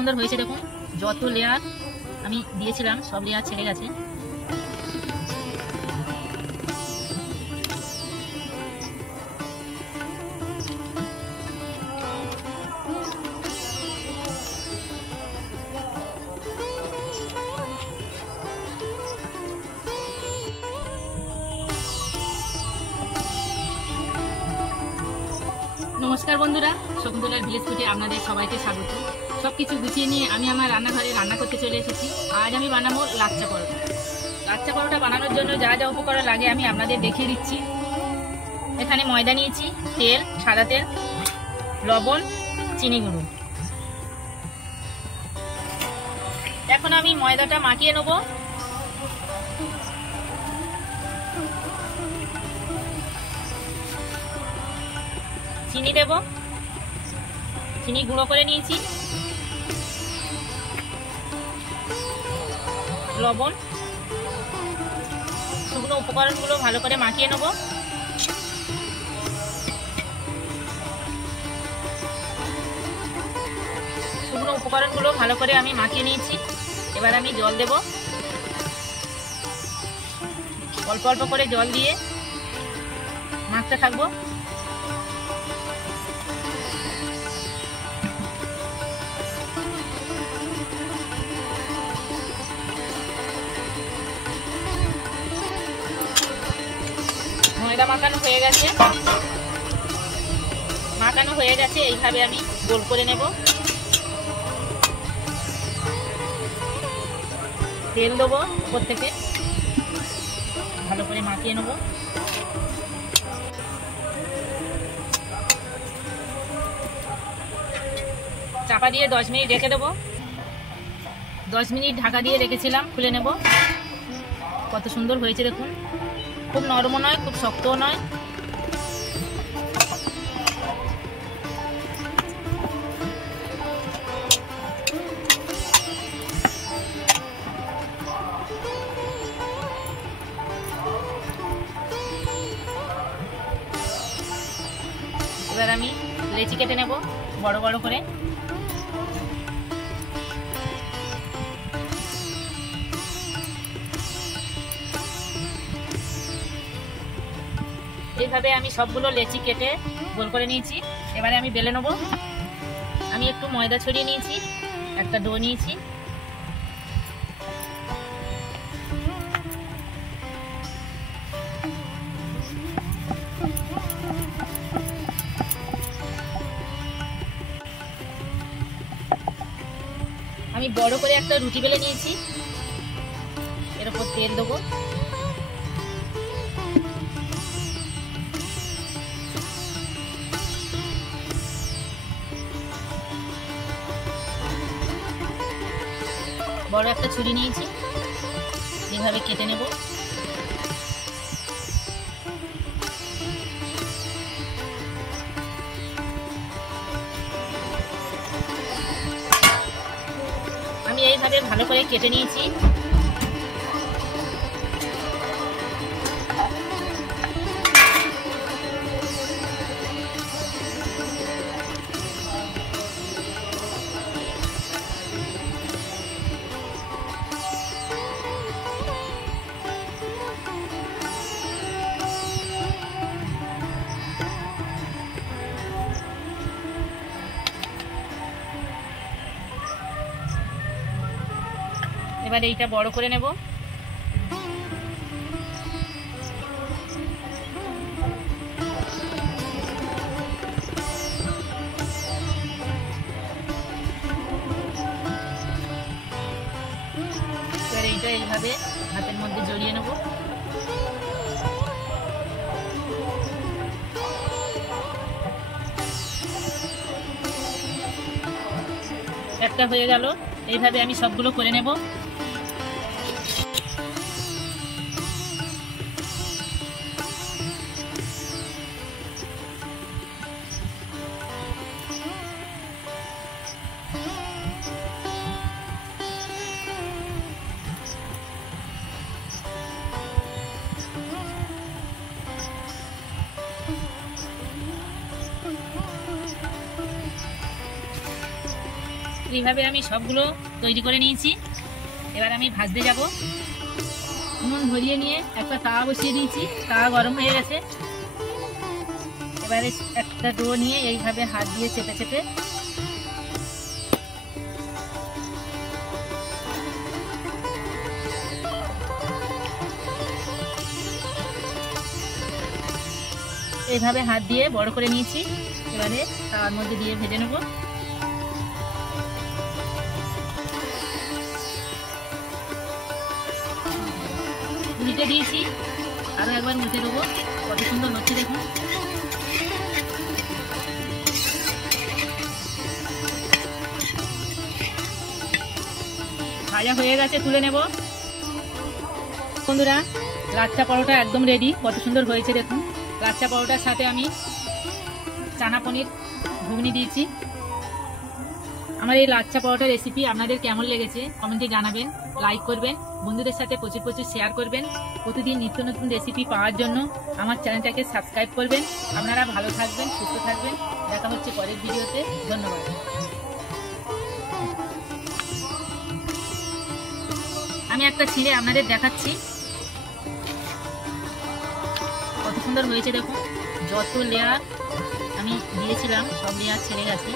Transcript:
সুন্দর হয়েছে দেখুন। যত লেয়ার আমি দিয়েছিলাম সব লেয়ার ছেড়ে গেছে। নমস্কার বন্ধুরা, শকুন্তলার ভিলেজ ফুডে আপনাদের সবাইকে স্বাগত। সবকিছু গুছিয়ে নিয়ে আমি আমার রান্নাঘরে রান্না করতে চলে এসেছি। আজ আমি বানাবো লাচ্চা পরোটা। লাচ্চা পরোটা বানানোর জন্য যা যা উপকরণ লাগে আমি আপনাদের দেখিয়ে দিচ্ছি। এখানে ময়দা নিয়েছি, তেল, সাদা তেল, লবণ, চিনি গুঁড়ো। এখন আমি ময়দাটা মাখিয়ে নেব। চিনি দেব, চিনি গুঁড়ো করে নিয়েছি, লবণ, শুকনো উপকরণগুলো ভালো করে মাখিয়ে নেব। শুকনো উপকরণগুলো ভালো করে আমি মাখিয়ে নিয়েছি। এবার আমি জল দেব, অল্প অল্প করে জল দিয়ে মাখতে থাকবো। ময়দা মাখানো হয়ে গেছে। এইভাবে আমি গোল করে নেব। তেল দেবো উপর থেকে, ভালো করে মাখিয়ে নেব। চাপা দিয়ে 10 মিনিট রেখে দেবো। 10 মিনিট ঢাকা দিয়ে রেখেছিলাম, খুলে নেব। কত সুন্দর হয়েছে দেখুন। খুব নরমও নয়, খুব শক্তও নয়। এবার আমি লেচি কেটে নেব বড় বড় করে। এইভাবে আমি সবগুলো লেচি কেটে গোল করে নিয়েছি। এবারে আমি বেলে নেব। আমি একটু ময়দা ছড়িয়ে নিয়েছি, একটা ডো নিয়েছি। আমি বড় করে একটা রুটি বেলে নিয়েছি। এর উপর তেল দেবো। বড় একটা ছুরি নিয়েছি, এইভাবে কেটে নেব। আমি এইভাবে ভালো করে কেটে নিয়েছি। এবার এইটা বড় করে নেব। এবার এইটা এইভাবে হাতের মধ্যে জড়িয়ে নেব। একটা হয়ে গেল। এইভাবে আমি সবগুলো করে নেব। এইভাবে আমি সবগুলো তৈরি করে নিয়েছি। এবার আমি ভাজতে যাব। নুন ধরিয়ে নিয়ে একটা তাওয়া বসিয়ে দিয়েছি, তাওয়া গরম হয়ে গেছে। এবারে একটা ডো নিয়ে এইভাবে হাত দিয়ে চেপে চেপে এইভাবে হাত দিয়ে বড় করে নিয়েছি। এবারে তার মধ্যে দিয়ে ভেজে নেব। উল্টে দিয়েছি, আরো একবার উল্টে দেবো। কত সুন্দর হচ্ছে দেখুন। ভাজা হয়ে গেছে, তুলে নেব। বন্ধুরা, লাচ্ছা পরোটা একদম রেডি। কত সুন্দর হয়েছে দেখুন। লাচ্ছা পরোটার সাথে আমি চানা পনির ঘুগনি দিয়েছি। আমার এই লাচ্ছা পরোটা রেসিপি আপনাদের কেমন লেগেছে কমেন্টে জানাবেন, লাইক করবেন, বন্ধুদের সাথে প্রচুর প্রচুর শেয়ার করবেন। প্রতিদিন নিত্য নতুন রেসিপি পাওয়ার জন্য আমার চ্যানেলটাকে সাবস্ক্রাইব করবেন। আপনারা ভালো থাকবেন, সুস্থ থাকবেন। দেখা হচ্ছে পরের ভিডিওতে। ধন্যবাদ। আমি একটা ছিঁড়ে আপনাদের দেখাচ্ছি। কত সুন্দর হয়েছে দেখুন। যত লেয়ার আমি দিয়েছিলাম সব লেয়ার ছেড়ে গেছে।